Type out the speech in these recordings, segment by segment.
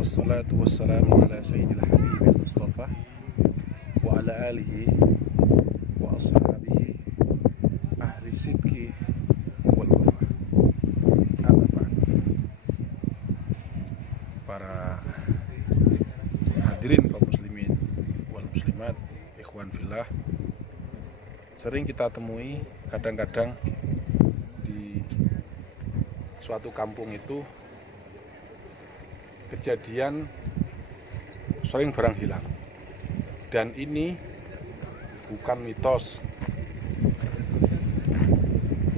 Wassalatu wassalamu ala sayyidil habibin mustafa wa ala alihi wa ashabihi ahli sidki wal wafa. Amma ba'd. Para hadirin kaum muslimin wal muslimat, ikhwan fillah, sering kita temui kadang-kadang di suatu kampung itu kejadian sering barang hilang, dan ini bukan mitos,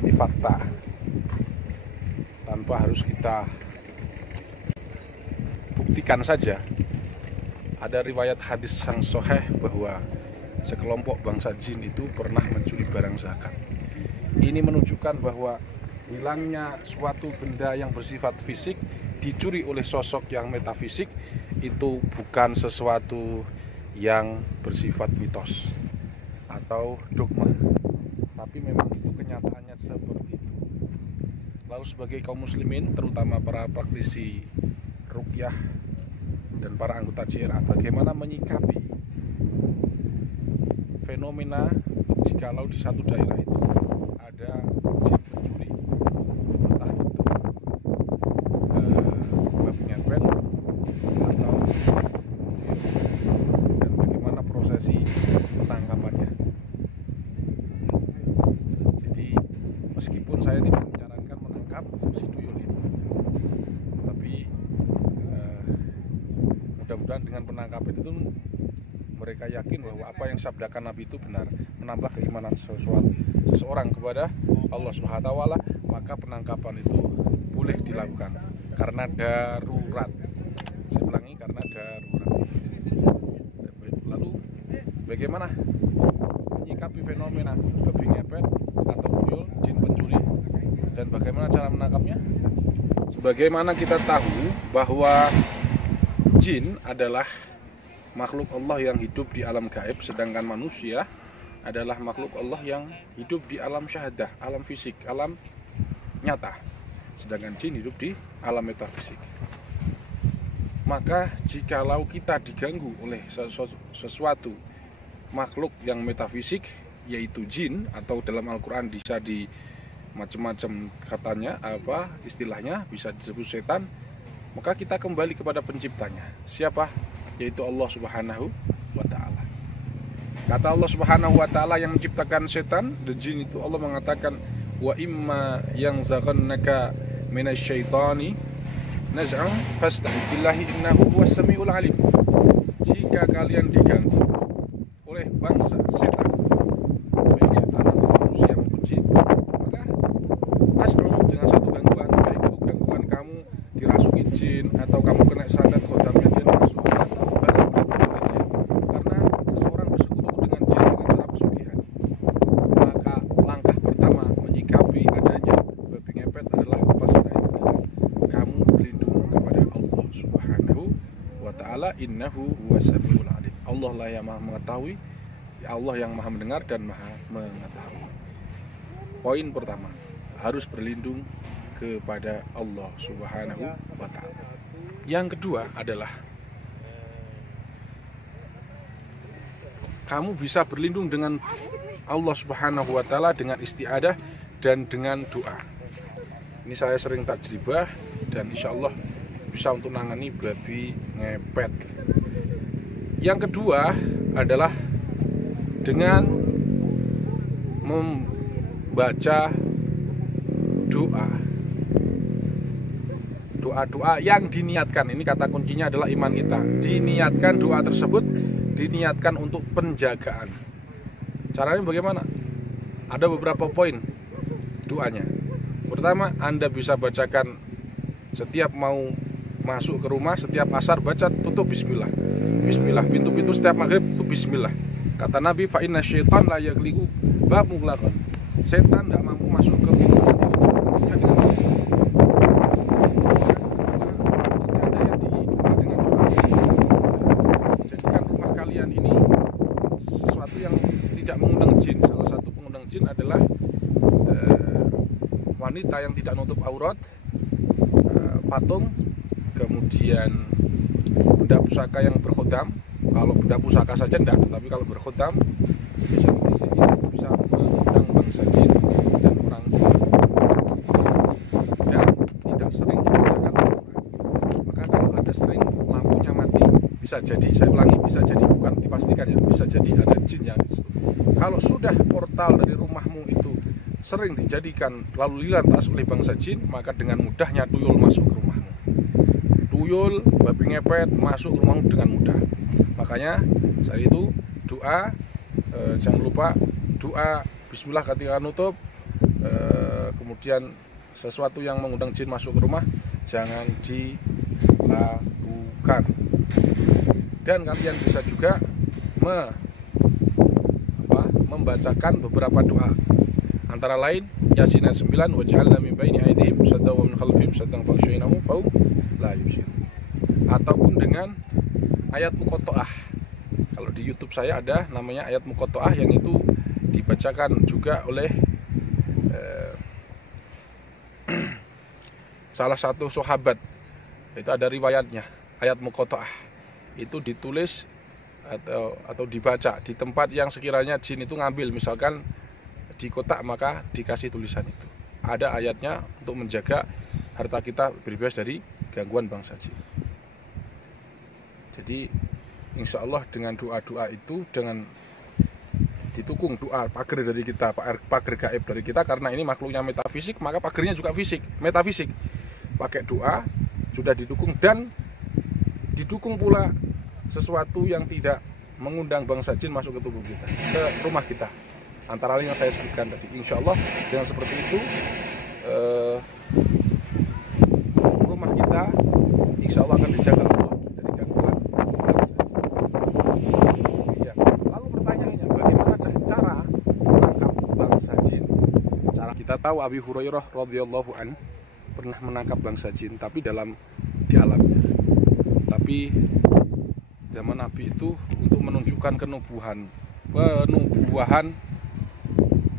ini fakta tanpa harus kita buktikan saja. Ada riwayat hadis yang sahih bahwa sekelompok bangsa jin itu pernah mencuri barang zakat. Ini menunjukkan bahwa hilangnya suatu benda yang bersifat fisik dicuri oleh sosok yang metafisik itu bukan sesuatu yang bersifat mitos atau dogma, tapi memang itu kenyataannya seperti itu. Lalu sebagai kaum muslimin, terutama para praktisi ruqyah dan para anggota JRA, bagaimana menyikapi fenomena jikalau di satu daerah itu ada jin pencuri, entah itu babi ngepet atau, dan bagaimana prosesi penangkapannya. Jadi meskipun saya tidak menyarankan menangkap si tuyul ini, tapi mudah-mudahan dengan penangkapan itu mereka yakin bahwa apa yang sabdakan Nabi itu benar, menambah keimanan seseorang kepada Allah Subhanahu wa Ta'ala, maka penangkapan itu boleh dilakukan karena darurat. Saya ulangi, karena darurat. Lalu bagaimana menyikapi fenomena babi ngepet atau tuyul, jin pencuri, dan bagaimana cara menangkapnya? Sebagaimana kita tahu bahwa jin adalah makhluk Allah yang hidup di alam gaib, sedangkan manusia adalah makhluk Allah yang hidup di alam syahadah, alam fisik, alam nyata. Sedangkan jin hidup di alam metafisik. Maka jikalau kita diganggu oleh sesuatu makhluk yang metafisik, yaitu jin, atau dalam Al-Quran bisa di macam-macam katanya, istilahnya bisa disebut setan, maka kita kembali kepada penciptanya. Siapa? Yaitu Allah Subhanahu wa Ta'ala. Kata Allah Subhanahu wa Ta'ala yang menciptakan setan dan jin itu, Allah mengatakan, wa imma yang zaghannaka minasyaitani naz'an fasta'id billahi innahu huwas samiul alim. Jika kalian diganggu oleh bangsa setan, baik setan atau manusia maupun jin, maka nas'u dengan satu gangguan, baik itu gangguan kamu dirasukin jin atau kamu kena santet kodamnya jin masuk, innahu huwas samiul alim. Allah lah yang maha mengetahui, Allah yang maha mendengar dan maha mengetahui. Poin pertama, harus berlindung kepada Allah Subhanahu wa Ta'ala. Yang kedua adalah kamu bisa berlindung dengan Allah Subhanahu wa Ta'ala dengan isti'adah dan dengan doa. Ini saya sering tajribah dan insya Allah bisa untuk nangani babi ngepet. Yang kedua adalah dengan membaca doa yang diniatkan. Ini kata kuncinya adalah iman kita. Diniatkan doa tersebut, diniatkan untuk penjagaan. Caranya bagaimana? Ada beberapa poin doanya. Pertama, Anda bisa bacakan setiap mau masuk ke rumah, setiap asar baca tutup bismillah. Bismillah, pintu-pintu setiap maghrib tutup bismillah. Kata Nabi, fa inna syaitan la yaghliqu bab mughlaqan. Setan tidak mampu masuk ke pintu yang ditutup dengan bismillah. Mesti ada yang didoa dengan doa. Jadikan rumah kalian ini sesuatu yang tidak mengundang jin. Salah satu pengundang jin adalah wanita yang tidak nutup aurat, patung, kemudian benda pusaka yang berkhodam. Kalau benda pusaka saja enggak, tapi kalau berkhodam biasanya itu bisa mengundang bangsa jin dan orang dan tidak sering dibacakan Al-Quran. Maka kalau ada sering lampunya mati, bisa jadi, saya ulangi, bisa jadi, bukan dipastikan ya, bisa jadi ada jin yang kalau sudah portal dari rumahmu itu sering dijadikan lalu lintas oleh bangsa jin, maka dengan mudahnya tuyul masuk ke rumahmu. Tuyul, babi ngepet masuk ke rumahmu dengan mudah. Makanya saat itu doa, jangan lupa doa bismillah ketika nutup, kemudian sesuatu yang mengundang jin masuk ke rumah jangan dilakukan. Dan kalian bisa juga membacakan beberapa doa, antara lain Yasin ayat 9, waj'alna min baini aydihim saddan wa min khalfihim saddan faghshaynahum fahum la yubsirun, ataupun dengan ayat muqatta'ah. Kalau di YouTube saya ada namanya ayat muqatta'ah, yang itu dibacakan juga oleh salah satu sahabat. Itu ada riwayatnya. Ayat muqatta'ah itu ditulis atau dibaca di tempat yang sekiranya jin itu ngambil, misalkan di kotak, maka dikasih tulisan itu. Ada ayatnya untuk menjaga harta kita berbebas dari gangguan bangsa jin. Jadi insya Allah dengan doa-doa itu, dengan didukung doa pagar dari kita, pagar gaib dari kita, karena ini makhluknya metafisik, maka pagarnya juga fisik, metafisik. Pakai doa sudah didukung, dan didukung pula sesuatu yang tidak mengundang bangsa jin masuk ke tubuh kita, ke rumah kita. Antara lain yang saya sebutkan tadi. Insya Allah dengan seperti itu rumah kita insya Allah akan dijaga Allah dari gangguan bangsa jin. Ya. Lalu pertanyaannya, bagaimana cara menangkap bangsa jin? Cara kita tahu Abi Hurairah radhiyallahu an pernah menangkap bangsa jin, tapi di alamnya. Tapi zaman Nabi itu untuk menunjukkan penubuhan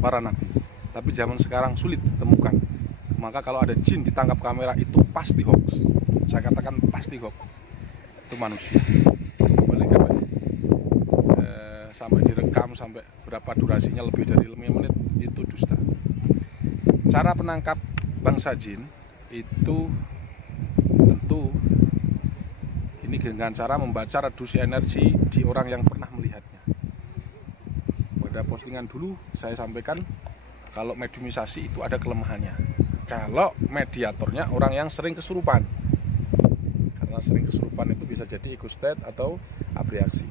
para nabi. Tapi zaman sekarang sulit ditemukan. Maka kalau ada jin ditangkap kamera itu pasti hoax. Saya katakan pasti hoax. Itu manusia. Boleh sampai direkam sampai berapa durasinya, lebih dari 5 menit, itu dusta. Cara penangkap bangsa jin itu tentu ini dengan cara membaca reduksi energi di orang yang pernah melihatnya. Pada postingan dulu saya sampaikan kalau mediumisasi itu ada kelemahannya. Kalau mediatornya orang yang sering kesurupan, karena sering kesurupan itu bisa jadi ego state atau abreaksi.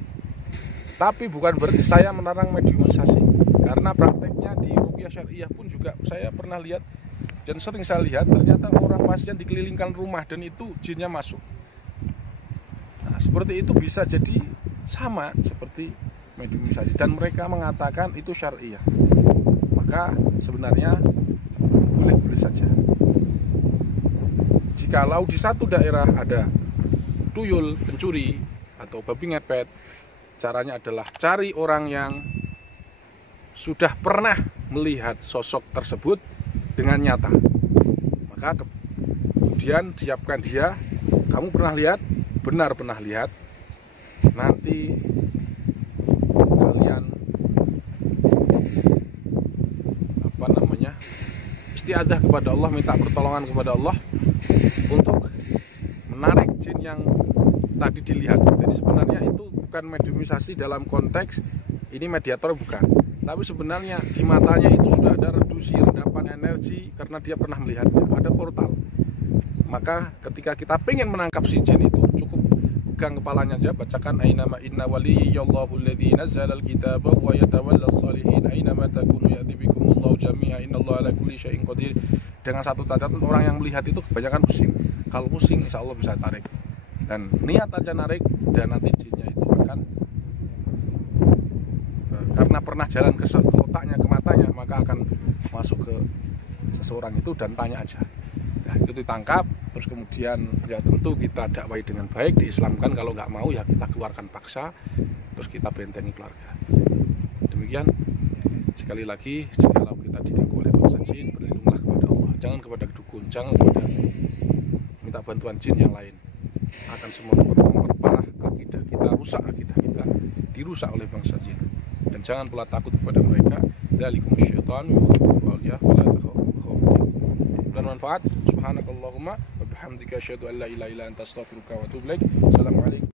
Tapi bukan berarti saya melarang mediumisasi, karena prakteknya di ruqyah syariah pun juga saya pernah lihat dan sering saya lihat, ternyata orang pasien dikelilingkan rumah dan itu jinnya masuk. Nah, seperti itu bisa jadi sama seperti mediumisasi, dan mereka mengatakan itu syariah. Maka sebenarnya boleh-boleh saja. Jikalau di satu daerah ada tuyul, pencuri, atau babi ngepet, caranya adalah cari orang yang sudah pernah melihat sosok tersebut dengan nyata. Maka kemudian siapkan dia, kamu pernah lihat, benar pernah lihat, nanti kalian istiadah kepada Allah, minta pertolongan kepada Allah untuk menarik jin yang tadi dilihat. Jadi sebenarnya itu bukan mediumisasi dalam konteks ini mediator, bukan. Tapi sebenarnya di matanya itu sudah ada reduksi, redapan energi karena dia pernah melihatnya, ada portal. Maka ketika kita pengen menangkap si jin itu, cukup pegang kepalanya aja, bacakan ainama inna waliyallahu alladzi nazzala alkitaba wa yatawallas salihin ainama takunu ya'ti bikumullahu jami'a innallaha ala kulli syai'in qadir. Dengan satu catatan, orang yang melihat itu kebanyakan pusing. Kalau pusing insya Allah bisa tarik. Dan niat aja narik, dan nanti jinnya itu akan karena pernah jalan ke otaknya, ke matanya, maka akan masuk ke seseorang itu dan tanya aja. Nah, itu ditangkap, terus kemudian ya tentu kita dakwai dengan baik, diislamkan. Kalau nggak mau ya kita keluarkan paksa, terus kita bentengi keluarga. Demikian. Sekali lagi, jikalau kita diganggu oleh bangsa jin, berlindunglah kepada Allah, jangan kepada dukun, jangan kepada minta bantuan jin yang lain. Akan semua rusak akidah kita, dirusak oleh bangsa jin. Dan jangan pula takut kepada mereka. Dzalikumus syaitanu yukhawwifu awliyahu fala takhafu khawfun. Dan manfaat. Subhanakallahumma wa bihamdika asyhadu an la ilaha illa anta astaghfiruka wa atubu ilaik. Assalamualaikum.